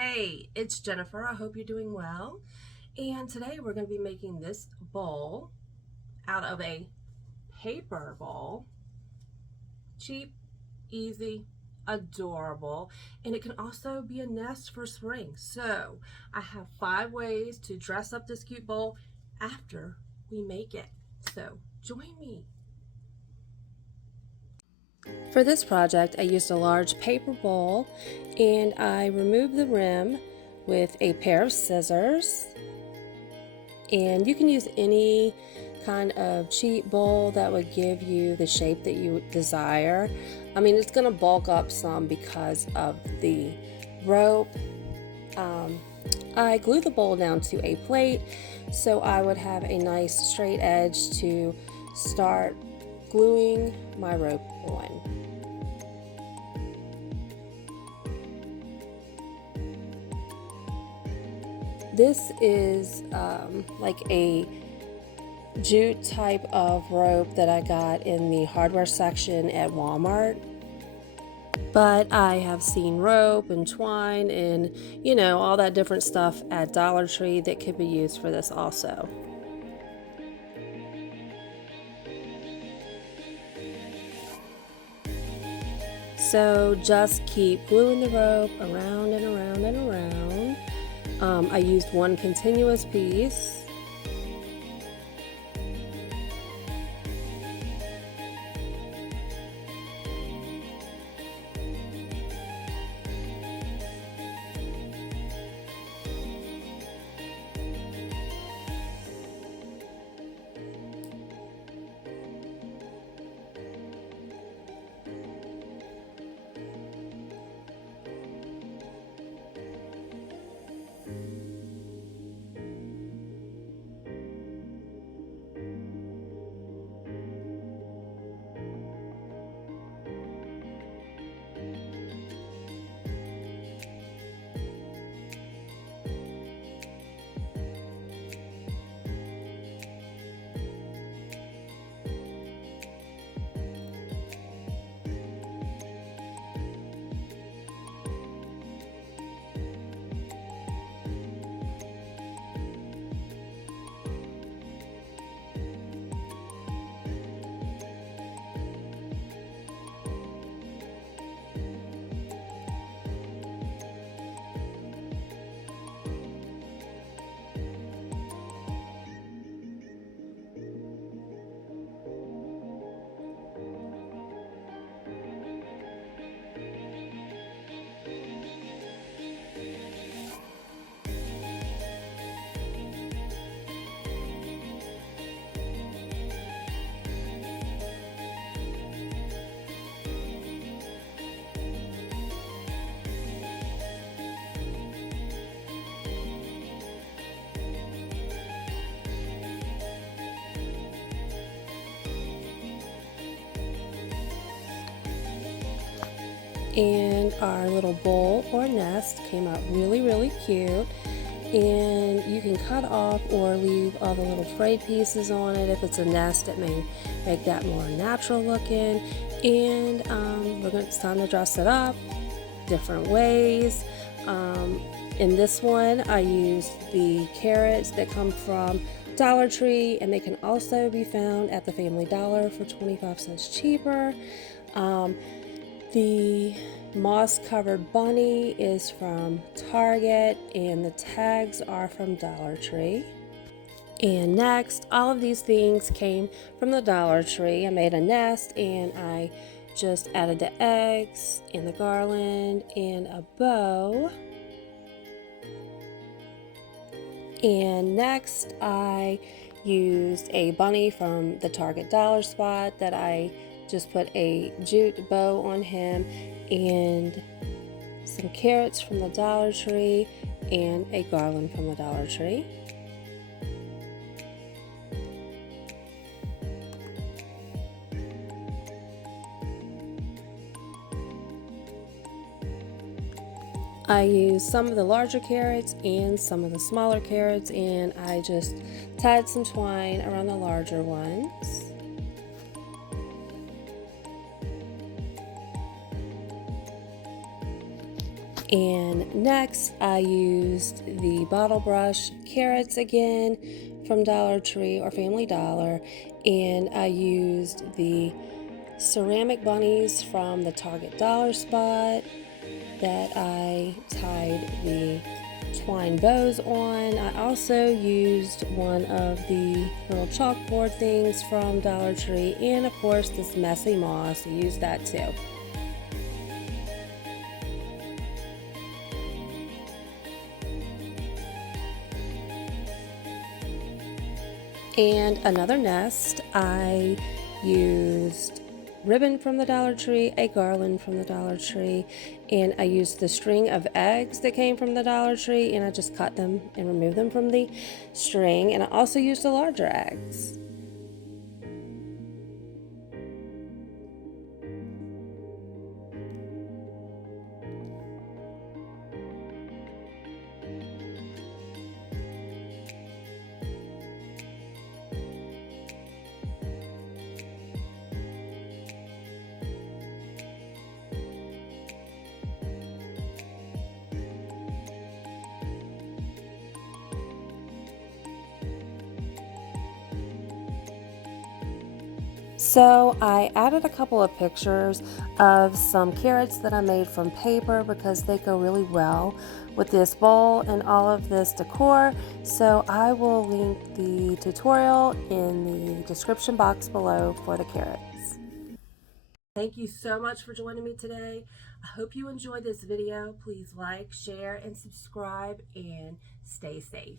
Hey, it's Jennifer. I hope you're doing well. And today we're going to be making this bowl out of a paper bowl. Cheap, easy, adorable, and it can also be a nest for spring. So I have 5 ways to dress up this cute bowl after we make it. So join me. For this project, I used a large paper bowl and I removed the rim with a pair of scissors. And you can use any kind of cheap bowl that would give you the shape that you desire. I mean, it's going to bulk up some because of the rope. I glued the bowl down to a plate so I would have a nice straight edge to start gluing my rope on. This is like a jute type of rope that I got in the hardware section at Walmart. But I have seen rope and twine and, all that different stuff at Dollar Tree that could be used for this also. So just keep gluing the rope around and around and around. I used one continuous piece. And our little bowl or nest came out really cute, and you can cut off or leave all the little frayed pieces on it. If it's a nest, it may make that more natural looking. And it's time to dress it up different ways. In this one I used the carrots that come from Dollar Tree, and they can also be found at the Family Dollar for 25 cents cheaper. The moss-covered bunny is from Target, and the tags are from Dollar Tree. And next, all of these things came from the Dollar Tree. I made a nest, and I just added the eggs and the garland and a bow. And next, I used a bunny from the Target dollar spot that I just put a jute bow on him, and some carrots from the Dollar Tree and a garland from the Dollar Tree. I used some of the larger carrots and some of the smaller carrots, and I just tied some twine around the larger ones. And next I used the bottle brush carrots again from Dollar Tree or Family Dollar, and I used the ceramic bunnies from the Target Dollar Spot that I tied the twine bows on. I also used one of the little chalkboard things from Dollar Tree, and of course this messy moss, I used that too. And another nest, I used ribbon from the Dollar Tree, a garland from the Dollar Tree, and I used the string of eggs that came from the Dollar Tree, and I just cut them and removed them from the string, and I also used the larger eggs. So I added a couple of pictures of some carrots that I made from paper because they go really well with this bowl and all of this decor. So I will link the tutorial in the description box below for the carrots. Thank you so much for joining me today. I hope you enjoyed this video. Please like, share, and subscribe, and stay safe.